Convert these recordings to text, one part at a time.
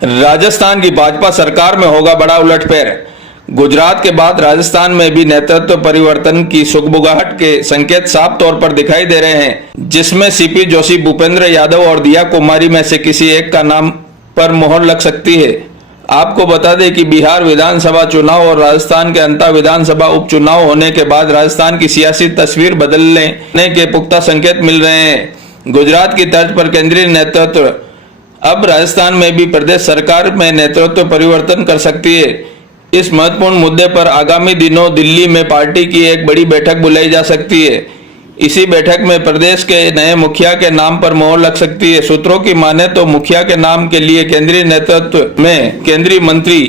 राजस्थान की भाजपा सरकार में होगा बड़ा उलटफेर। गुजरात के बाद राजस्थान में भी नेतृत्व परिवर्तन की सुगबुगाहट के संकेत साफ तौर पर दिखाई दे रहे हैं, जिसमें सीपी जोशी, भूपेंद्र यादव और दिया कुमारी में से किसी एक का नाम पर मोहर लग सकती है। आपको बता दें कि बिहार विधानसभा चुनाव और राजस्थान के अंतर विधानसभा उपचुनाव होने के बाद राजस्थान की सियासी तस्वीर बदलने के पुख्ता संकेत मिल रहे हैं। गुजरात की तर्ज पर केंद्रीय नेतृत्व अब राजस्थान में भी प्रदेश सरकार में नेतृत्व परिवर्तन कर सकती है। इस महत्वपूर्ण मुद्दे पर आगामी दिनों दिल्ली में पार्टी की एक बड़ी बैठक बुलाई जा सकती है। इसी बैठक में प्रदेश के नए मुखिया के नाम पर मोहर लग सकती है। सूत्रों की माने तो मुखिया के नाम के लिए केंद्रीय नेतृत्व में केंद्रीय मंत्री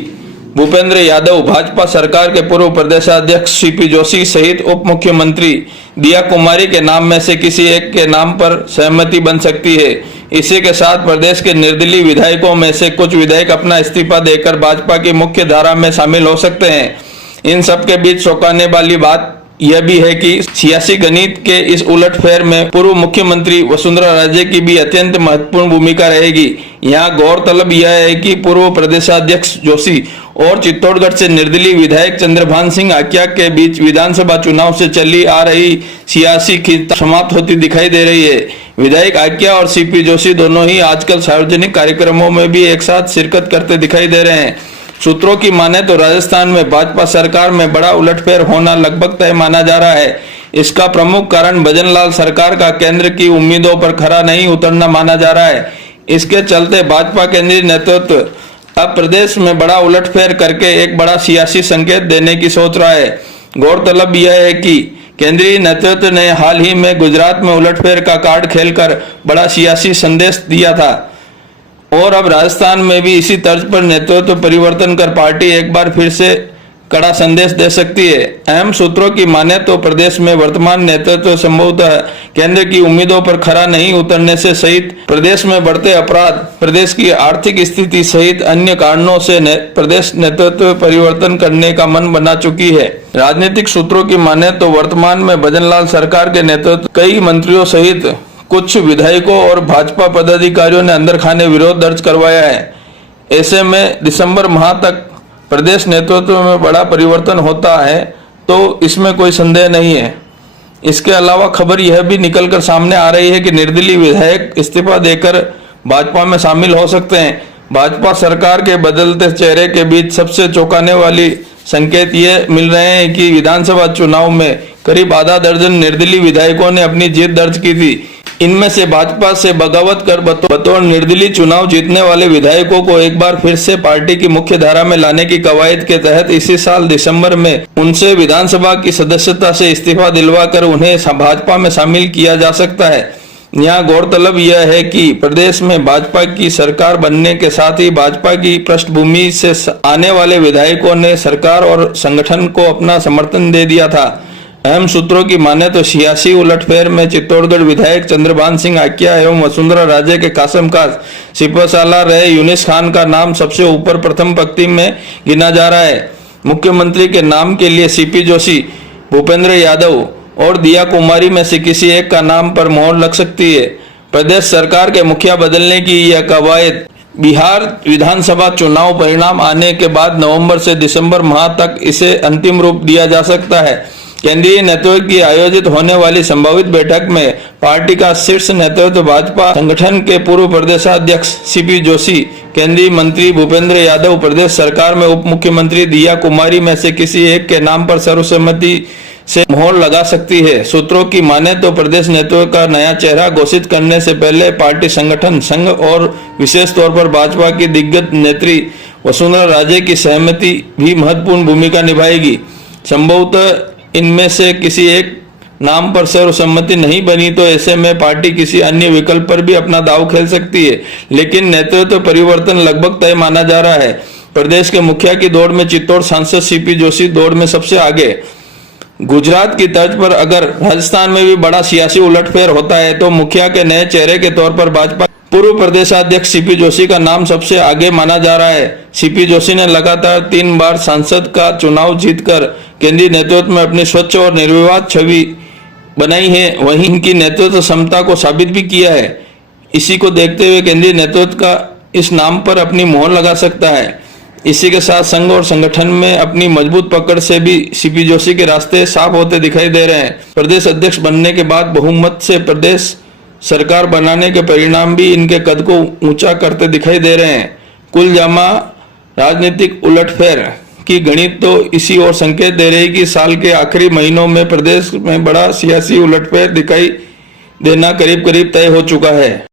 भूपेंद्र यादव, भाजपा सरकार के पूर्व प्रदेशाध्यक्ष सीपी जोशी सहित उप मुख्यमंत्री दिया कुमारी के नाम में से किसी एक के नाम पर सहमति बन सकती है। इसी के साथ प्रदेश के निर्दलीय विधायकों में से कुछ विधायक अपना इस्तीफा देकर भाजपा की मुख्य धारा में शामिल हो सकते हैं। इन सब के बीच चौंकाने वाली बात यह भी है कि सियासी गणित के इस उलटफेर में पूर्व मुख्यमंत्री वसुंधरा राजे की भी अत्यंत महत्वपूर्ण भूमिका रहेगी। यहाँ गौरतलब यह है कि पूर्व प्रदेशाध्यक्ष जोशी और चित्तौड़गढ़ से निर्दलीय विधायक चंद्रभान सिंह आक्या के बीच विधानसभा चुनाव से चली आ रही सियासी खींचतान समाप्त होती दिखाई दे रही है। विधायक आक्या और सीपी जोशी दोनों ही आजकल सार्वजनिक कार्यक्रमों में भी एक साथ शिरकत करते दिखाई दे रहे हैं। सूत्रों की माने तो राजस्थान में भाजपा सरकार में बड़ा उलटफेर होना लगभग तय माना जा रहा है। इसका प्रमुख कारण भजनलाल सरकार का केंद्र की उम्मीदों पर खरा नहीं उतरना माना जा रहा है। इसके चलते भाजपा केंद्रीय नेतृत्व अब प्रदेश में बड़ा उलटफेर करके एक बड़ा सियासी संकेत देने की सोच रहा है। गौरतलब यह है कि केंद्रीय नेतृत्व ने हाल ही में गुजरात में उलटफेर का कार्ड खेलकर बड़ा सियासी संदेश दिया था और अब राजस्थान में भी इसी तर्ज पर नेतृत्व परिवर्तन कर पार्टी एक बार फिर से कड़ा संदेश दे सकती है। अहम सूत्रों की माने तो प्रदेश में वर्तमान नेतृत्व संभवतः केंद्र की उम्मीदों पर खरा नहीं उतरने से सहित प्रदेश में बढ़ते अपराध, प्रदेश की आर्थिक स्थिति सहित अन्य कारणों से प्रदेश नेतृत्व परिवर्तन करने का मन बना चुकी है। राजनीतिक सूत्रों की माने तो वर्तमान में भजनलाल सरकार के नेतृत्व कई मंत्रियों सहित कुछ विधायकों और भाजपा पदाधिकारियों ने अंदर खाने विरोध दर्ज करवाया है। ऐसे में दिसंबर माह तक प्रदेश नेतृत्व में बड़ा परिवर्तन होता है तो इसमें कोई संदेह नहीं है। इसके अलावा खबर यह भी निकलकर सामने आ रही है कि निर्दलीय विधायक इस्तीफा देकर भाजपा में शामिल हो सकते हैं। भाजपा सरकार के बदलते चेहरे के बीच सबसे चौंकाने वाली संकेत ये मिल रहे हैं कि विधानसभा चुनाव में करीब आधा दर्जन निर्दलीय विधायकों ने अपनी जीत दर्ज की थी। इनमें से भाजपा से बगावत कर बतौर निर्दलीय चुनाव जीतने वाले विधायकों को एक बार फिर से पार्टी की मुख्य धारा में लाने की कवायद के तहत इसी साल दिसंबर में उनसे विधानसभा की सदस्यता से इस्तीफा दिलवाकर उन्हें भाजपा में शामिल किया जा सकता है। यहाँ गौरतलब यह है कि प्रदेश में भाजपा की सरकार बनने के साथ ही भाजपा की पृष्ठभूमि से आने वाले विधायकों ने सरकार और संगठन को अपना समर्थन दे दिया था। अहम सूत्रों की माने तो सियासी उलटफेर में चित्तौड़गढ़ विधायक चंद्रभान सिंह आक्या एवं वसुंधरा राजे के कासमकाज सिपहसालार रहे यूनिस खान का नाम सबसे ऊपर प्रथम पंक्ति में गिना जा रहा है। मुख्यमंत्री के नाम के लिए सीपी जोशी, भूपेंद्र यादव और दिया कुमारी में से किसी एक का नाम पर मोहर लग सकती है। प्रदेश सरकार के मुखिया बदलने की यह कवायद बिहार विधानसभा चुनाव परिणाम आने के बाद नवंबर से दिसंबर माह तक इसे अंतिम रूप दिया जा सकता है। केंद्रीय नेतृत्व की आयोजित होने वाली संभावित बैठक में पार्टी का शीर्ष नेतृत्व भाजपा संगठन के पूर्व प्रदेशाध्यक्ष सीपी जोशी, केंद्रीय मंत्री भूपेंद्र यादव, प्रदेश सरकार में उप मुख्यमंत्री दिया कुमारी में से किसी एक के नाम पर सर्वसम्मति से मोहर लगा सकती है। सूत्रों की माने तो प्रदेश नेतृत्व का नया चेहरा घोषित करने से पहले पार्टी संगठन संघ और विशेष तौर पर भाजपा की दिग्गज नेत्री वसुंधरा राजे की सहमति भी महत्वपूर्ण भूमिका निभाएगी। संभवतः इनमें से किसी एक नाम पर सर्वसम्मति नहीं बनी तो ऐसे में पार्टी किसी अन्य विकल्प पर भी अपना दांव खेल सकती है, लेकिन नेतृत्व परिवर्तन लगभग तय माना जा रहा है। प्रदेश के मुखिया की दौड़ में चित्तौड़ सांसद सीपी जोशी दौड़ में सबसे आगे। गुजरात की तर्ज पर अगर राजस्थान में भी बड़ा सियासी उलटफेर होता है तो मुखिया के नए चेहरे के तौर पर भाजपा पूर्व प्रदेशाध्यक्ष सीपी जोशी का नाम सबसे आगे माना जा रहा है। सीपी जोशी ने लगातार 3 बार सांसद का चुनाव जीतकर केंद्रीय नेतृत्व में अपनी स्वच्छ और निर्विवाद छवि बनाई है, वहीं इनकी नेतृत्व क्षमता को साबित भी किया है। इसी को देखते हुए केंद्रीय नेतृत्व का इस नाम पर अपनी मोहर लगा सकता है। इसी के साथ संघ और संगठन में अपनी मजबूत पकड़ से भी सीपी जोशी के रास्ते साफ होते दिखाई दे रहे हैं। प्रदेश अध्यक्ष बनने के बाद बहुमत से प्रदेश सरकार बनाने के परिणाम भी इनके कद को ऊंचा करते दिखाई दे रहे हैं। कुल जामा राजनीतिक उलटफेर की गणित तो इसी ओर संकेत दे रही कि साल के आखिरी महीनों में प्रदेश में बड़ा सियासी उलटफेर दिखाई देना करीब करीब तय हो चुका है।